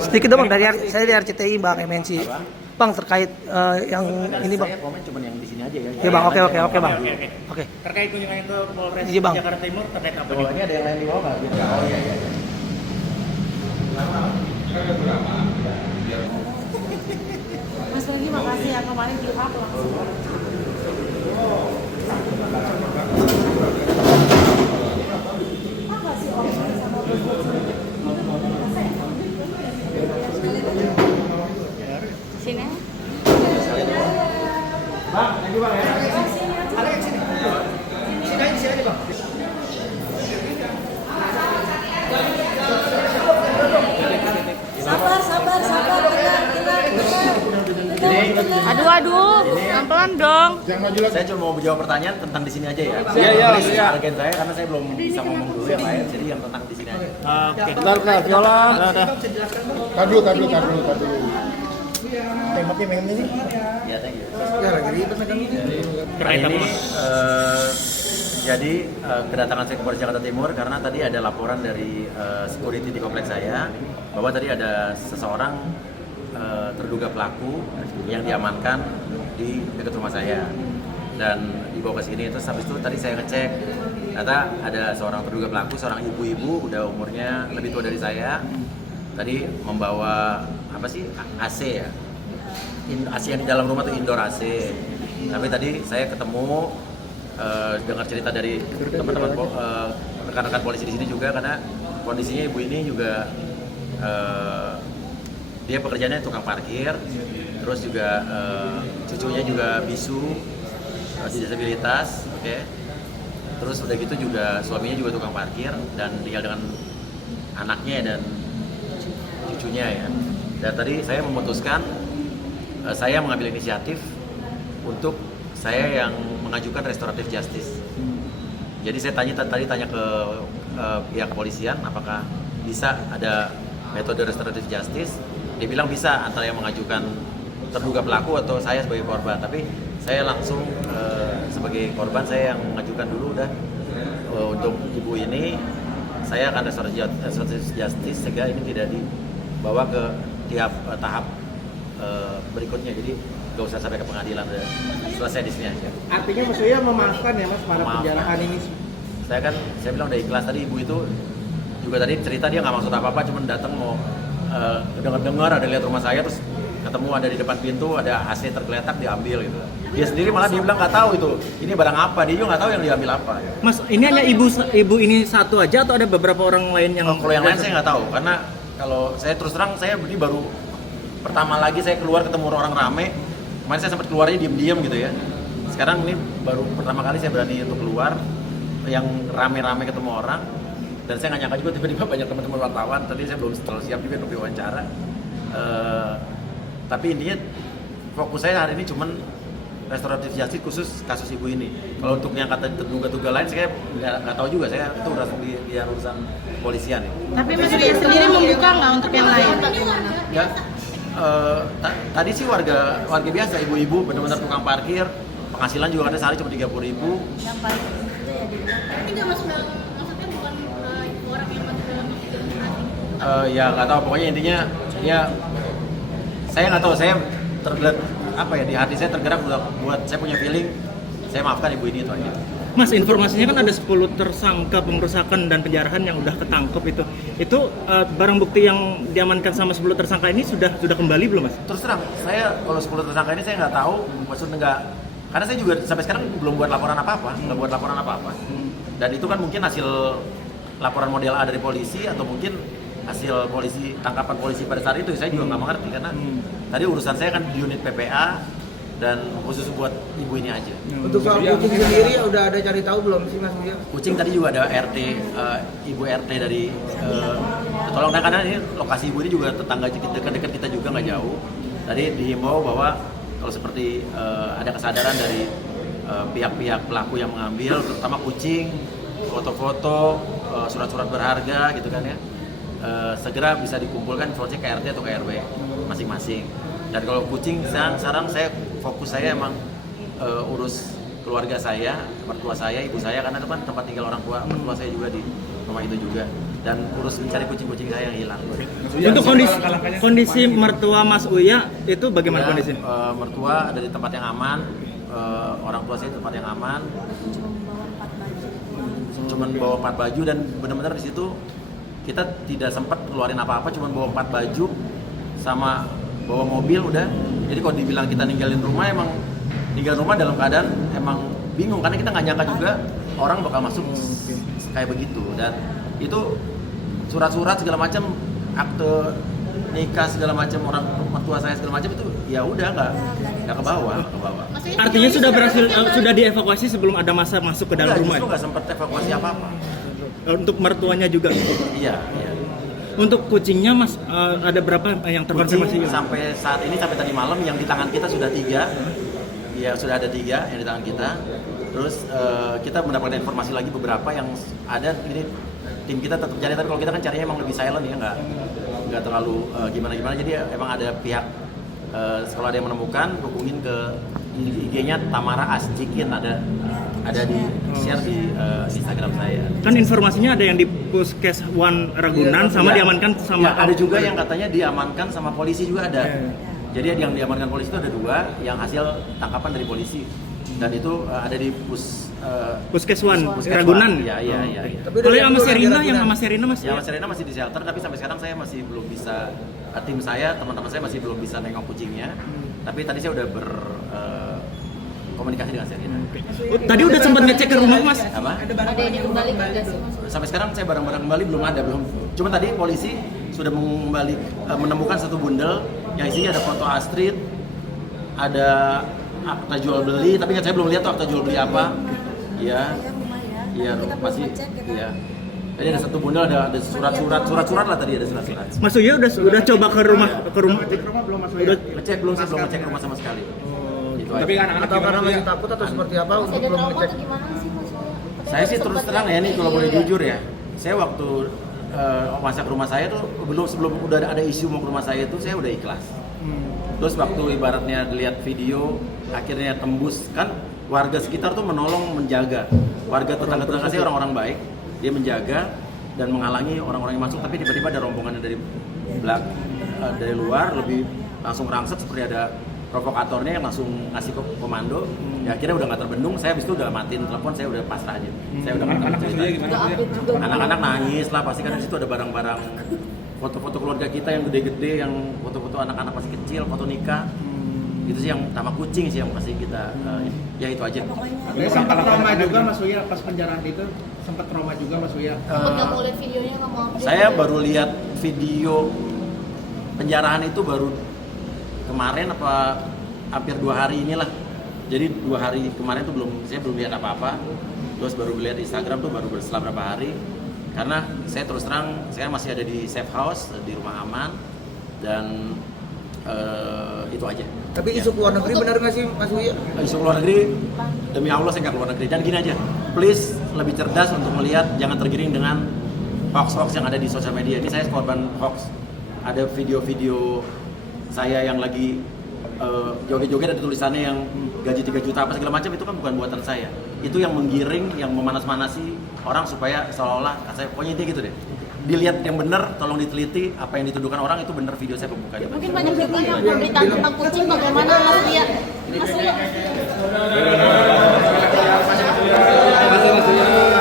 Sedikit dong Bang, saya dari RCTI Bang MNC. Bang terkait yang ini Bang. Saya komen cuma yang di sini aja ya. Ya Bang, oke Bang. Oke. Terkait kunjungan ke Polres Iya, Bang. Jakarta Timur terkait apa? Oh, ini ada yang lain di bawah nggak? Oh iya. Mas Pegi, makasih ya kemarin di up langsung. Apa sih orang sama bos-bos sini? Bang, thank you Bang ya. Ada yang sini. Sini aja Bang. Sabar, tenang. Aduh, pelan-pelan dong. Saya cuma mau jawab pertanyaan tentang di sini aja ya. Iya. Agen saya karena saya belum bisa ngomong dulu yang lain, jadi yang tentang di sini aja. Oke. Bentar, Viola. Tar dulu. Tembaknya pengen ini. Ya, thank you. Ya, lagi ribet megangnya. Hari ini jadi kedatangan saya ke Polres Jakarta Timur karena tadi ada laporan dari security di kompleks saya bahwa tadi ada seseorang terduga pelaku yang diamankan di dekat rumah saya dan dibawa ke sini. Terus habis itu tadi saya ngecek ternyata ada seorang terduga pelaku, seorang ibu-ibu udah umurnya lebih tua dari saya, tadi membawa apa sih, AC ya, AC yang di dalam rumah tuh indoor AC. Tapi tadi saya ketemu dengar cerita dari teman-teman rekan-rekan polisi di sini juga, karena kondisinya ibu ini juga dia pekerjaannya tukang parkir, terus juga cucunya juga bisu, disabilitas, oke. Terus udah gitu juga suaminya juga tukang parkir dan tinggal dengan anaknya dan cucunya ya. Dan tadi saya memutuskan, saya mengambil inisiatif untuk saya yang mengajukan restoratif justice. Jadi saya tanya ke pihak kepolisian apakah bisa ada metode restoratif justice. Dia bilang bisa, antara yang mengajukan terduga pelaku atau saya sebagai korban. Tapi saya langsung sebagai korban, saya yang mengajukan dulu udah untuk ibu ini. Saya akan restoratif justice sehingga ini tidak dibawa ke tahap berikutnya. Jadi gak usah sampai ke pengadilan, udah selesai di sini aja. Artinya Mas Uya memaafkan ya Mas pada penjarahan ini? Saya bilang udah ikhlas. Tadi ibu itu juga tadi cerita dia nggak maksud apa-apa, cuma datang mau dengar ada lihat rumah saya, terus ketemu ada di depan pintu ada AC tergeletak, diambil gitu. Dia sendiri malah dia bilang nggak tahu itu ini barang apa, dia juga nggak tahu yang diambil apa. Mas, ini hanya ibu ini satu aja atau ada beberapa orang lain yang? Kalau yang lain saya nggak tahu, karena kalau saya terus terang saya ini baru pertama lagi saya keluar ketemu orang rame. Kemarin saya sempat keluarnya diem-diem gitu ya. Sekarang ini baru pertama kali saya berani untuk keluar yang rame-rame ketemu orang. Dan saya nggak nyangka juga tiba-tiba banyak teman-teman wartawan. Tadi saya belum terlalu siap juga untuk diwawancara. Tapi intinya fokus saya hari ini cuman restoratif justice khusus kasus ibu ini. Kalau untuk yang kata terduga-duga lain saya nggak tahu juga. Saya itu urusan polisian. Tapi Mas Uya sendiri membuka nggak untuk yang lain? Ya. Tadi sih warga biasa, ibu-ibu benar-benar tukang parkir, penghasilan juga ada sehari cuma 30.000. Yang paling itu ya di Tapi nggak maksudnya bukan orang yang masuk dalam Ya nggak tahu, pokoknya intinya ya saya nggak tahu, saya tergerak apa ya, di hati saya tergerak buat saya punya feeling saya maafkan ibu ini, itu aja. Mas, informasinya kan ada 10 tersangka pengerusakan dan penjarahan yang udah ketangkep itu. Itu barang bukti yang diamankan sama 10 tersangka ini sudah kembali belum, Mas? Terus terang, saya kalau 10 tersangka ini saya nggak tahu, maksudnya nggak, karena saya juga sampai sekarang belum buat laporan apa-apa, Dan itu kan mungkin hasil laporan model A dari polisi atau mungkin hasil tangkapan polisi pada saat itu. Saya juga nggak mengerti karena tadi urusan saya kan di unit PPA dan khusus buat ibu ini aja. Untuk soal kucing sendiri udah ada cari tahu belum sih Mas Uya? Kucing tadi juga ada RT, ibu RT dari tolong, karena ini lokasi ibu ini juga tetangga dekat kita juga nggak jauh. Tadi dihimbau bahwa kalau seperti ada kesadaran dari pihak-pihak pelaku yang mengambil, terutama kucing, foto-foto, surat-surat berharga gitu kan ya, segera bisa dikumpulkan informasinya ke RT atau ke RW masing-masing. Dan kalau kucing sekarang fokus saya emang urus keluarga saya, mertua saya, ibu saya, karena itu kan tempat tinggal orang tua, mertua saya juga di rumah itu juga, dan urus mencari kucing-kucing saya yang hilang. Untuk kondisi mertua Mas Uya itu bagaimana Ya, kondisinya? mertua ada di tempat yang aman, orang tua saya di tempat yang aman, cuman bawa 4 baju, dan benar-benar di situ kita tidak sempat keluarin apa-apa, cuman bawa 4 baju sama bawa mobil udah. Jadi kalau dibilang kita ninggalin rumah, emang ninggalin rumah dalam keadaan emang bingung, karena kita nggak nyangka juga orang bakal masuk kayak begitu. Dan itu surat-surat segala macam, akte nikah segala macam, orang mertua saya segala macam itu ya udah nggak ke bawah. Maksudnya Artinya sejauh sudah ini berhasil yang sudah dievakuasi sebelum ada masa masuk ke dalam Enggak, rumah. justru nggak sempat evakuasi apa-apa. Untuk mertuanya juga. Iya. Untuk kucingnya Mas ada berapa yang terkonfirmasi? Kucing sampai saat ini, sampai tadi malam yang di tangan kita sudah 3. Ya sudah ada 3 yang di tangan kita. Terus kita mendapatkan informasi lagi beberapa yang ada. Ini tim kita tetap cari, tapi kalau kita kan carinya emang lebih silent ya, nggak terlalu gimana-gimana. Jadi emang ada pihak kalau ada yang menemukan, hubungin ke IG-nya Tamara Asjikin, ada di share di Instagram saya. Kan informasinya ada yang di Puskes One Ragunan sama Ya. diamankan sama Ya, ada juga yang katanya diamankan sama polisi juga ada. Jadi yang diamankan polisi itu ada 2 yang hasil tangkapan dari polisi, dan itu ada di Puskes One Puskeswan. Ragunan. Iya. Kalau yang sama Serina, Mas? Ya, Mas Serena masih di shelter, tapi sampai sekarang saya masih belum bisa, tim saya, teman-teman saya masih belum bisa nengok kucingnya. Tapi tadi saya udah berkomunikasi dengan Serena. Tadi udah sempat ngecek ke rumah Mas. Apa? ada yang dikembalikan nggak sih Mas? Sampai sekarang saya barang-barang kembali belum ada. Cuma tadi polisi sudah menemukan satu bundel yang isinya ada foto Astrid, ada akta jual beli, tapi saya belum lihat tuh akta jual beli apa. Iya. Iya, masih. Iya. Tadi ada satu bundel, ada surat-surat lah tadi, ada surat-surat. Mas Uya udah coba ke rumah. Udah Ngecek belum, saya belum ngecek rumah sama sekali. Itu Tapi aja. anak-anak atau karena masih takut atau seperti apa Masih untuk ada belum trauma ngecek? atau gimana sih Mas Uya? Katanya Saya sih sempat terus terang ya nih, kalau boleh jujur ya, saya waktu masak rumah saya tuh sebelum udah ada isu mau ke rumah saya itu saya udah ikhlas. Terus waktu ibaratnya lihat video akhirnya tembus, kan warga sekitar tuh menolong, menjaga. Warga tetangga-tetangga saya orang-orang baik, dia menjaga dan menghalangi orang-orang yang masuk, tapi tiba-tiba ada rombongan dari dari luar lebih langsung rangsek, seperti ada provokatornya yang langsung ngasih komando. Ya akhirnya udah nggak terbendung, saya habis itu udah matiin telepon, saya udah pasrah aja. Saya udah nggak cerita. Nggak update juga. Anak-anak nangis lah pasti, kan di situ ada barang-barang foto-foto keluarga kita yang gede-gede, yang foto-foto anak-anak masih kecil, foto nikah. Itu sih yang sama kucing sih yang pasti kita ya itu aja. Sempat trauma juga Mas Uya pas penjarahan itu, sempat trauma juga Mas Uya. Sempat nggak mau lihat videonya, nggak mau update. Saya baru lihat video penjarahan itu baru kemarin apa hampir 2 hari inilah. Jadi 2 hari kemarin tuh saya belum lihat apa-apa. Terus baru lihat Instagram tuh baru setelah berapa hari. Karena saya terus terang saya masih ada di safe house, di rumah aman, dan itu aja. Tapi isu luar negeri benar nggak sih Mas Uya? Isu luar negeri, demi Allah saya nggak keluar negeri. Dan gini aja, please lebih cerdas untuk melihat, jangan tergiring dengan hoax-hoax yang ada di sosial media. Ini saya korban hoax. Ada video-video saya yang lagi joget-joget, ada tulisannya yang gaji 3 juta apa segala macam, itu kan bukan buatan saya. Itu yang menggiring, yang memanas-manasi orang supaya seolah-olah saya, pokoknya intinya gitu deh. Dilihat yang benar, tolong diteliti apa yang dituduhkan orang itu benar, video saya kebuka. Mungkin banyak juga yang pemberitaan tentang kucing, bagaimana Mas Uya? Mas Uya. Terima kasih Mas Uya.